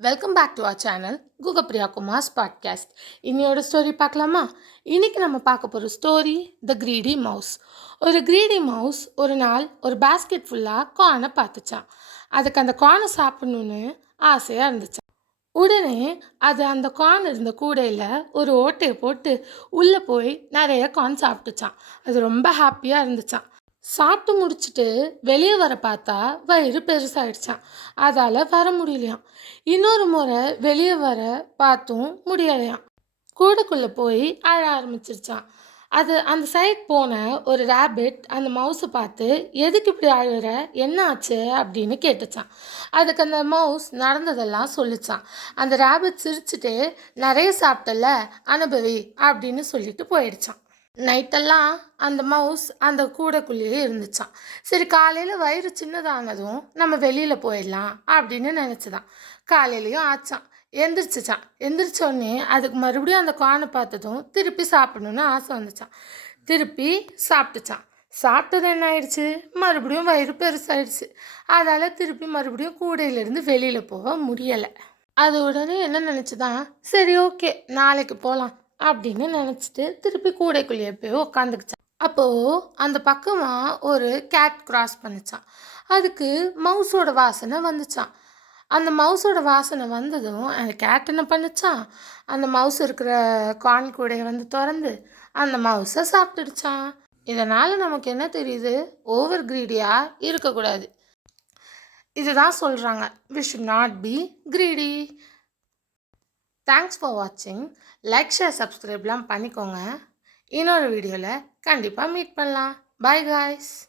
Welcome back to our channel Guhapriya Kumar's podcast. இன்னையோட story பார்க்கலாமா? இன்னைக்கு நம்ம பார்க்க போகிற ஸ்டோரி த கிரீடி மவுஸ். ஒரு கிரீடி மவுஸ் ஒரு நாள் ஒரு பேஸ்கெட் ஃபுல்லாக கார்னை பார்த்துச்சான். அதுக்கு அந்த கார்னை சாப்பிடணுன்னு ஆசையாக இருந்துச்சான். உடனே அது அந்த கார்ன் இருந்த கூடையில் ஒரு ஓட்டையை போட்டு உள்ளே போய் நிறைய கார்ன் சாப்பிட்டுச்சான். அது ரொம்ப ஹாப்பியாக இருந்துச்சான். சாப்பிட்டு முடிச்சுட்டு வெளியே வர பார்த்தா வயிறு பெருசாயிடுச்சான். அதால் வர முடியலையாம். இன்னொரு முறை வெளியே வர பார்த்தும் முடியலையாம். கூடைக்குள்ளே போய் அழ ஆரம்பிச்சிருச்சான். அது அந்த சைட் போன ஒரு ரேபிட் அந்த மவுஸை பார்த்து, எதுக்கு இப்படி அழுகிற, என்ன ஆச்சு அப்படின்னு கேட்டுச்சான். அதுக்கு அந்த மவுஸ் நடந்ததெல்லாம் சொல்லிச்சான். அந்த ரேபிட் சிரிச்சுட்டு, நிறைய சாப்பிட்டல, அனுபவி அப்படின்னு சொல்லிட்டு போயிடுச்சான். நைட்டெல்லாம் அந்த மவுஸ் அந்த கூடைக்குள்ளேயே இருந்துச்சான். சரி, காலையில் வயிறு சின்னதானதும் நம்ம வெளியில் போயிடலாம் அப்படின்னு நினச்சிதான். காலையிலையும் ஆச்சான். எந்திரிச்சிச்சான். எந்திரிச்சோடனே அதுக்கு மறுபடியும் அந்த கார்னை பார்த்ததும் திருப்பி சாப்பிடணுன்னு ஆசை வந்துச்சான். திருப்பி சாப்பிட்டுச்சான். சாப்பிட்டது என்ன ஆயிடுச்சு, மறுபடியும் வயிறு பெருசாயிடுச்சு. அதால் திருப்பி மறுபடியும் கூடையிலேருந்து வெளியில் போக முடியலை. அது உடனே என்ன நினச்சிதான், சரி ஓகே நாளைக்கு போகலாம் அப்படின்னு நினச்சிட்டு திருப்பி கூடைக்குள்ளேயே போய் உக்காந்துக்குச்சான். அப்போது அந்த பக்கமாக ஒரு கேட் கிராஸ் பண்ணிச்சான். அதுக்கு மவுஸோட வாசனை வந்துச்சான். அந்த மவுஸோட வாசனை வந்ததும் அந்த கேட் என்ன பண்ணிச்சான், அந்த மவுஸ் இருக்கிற கார்ன் கூடையை வந்து திறந்து அந்த மவுஸை சாப்பிட்டுடுச்சான். இதனால் நமக்கு என்ன தெரியுது, ஓவர் கிரீடியாக இருக்கக்கூடாது. இதுதான் சொல்கிறாங்க, we should not be greedy. Thanks for வாட்சிங். லைக் ஷேர் சப்ஸ்கிரைப்லாம் பண்ணிக்கோங்க. இன்னொரு வீடியோவில் கண்டிப்பாக மீட் பண்ணலாம். Bye guys.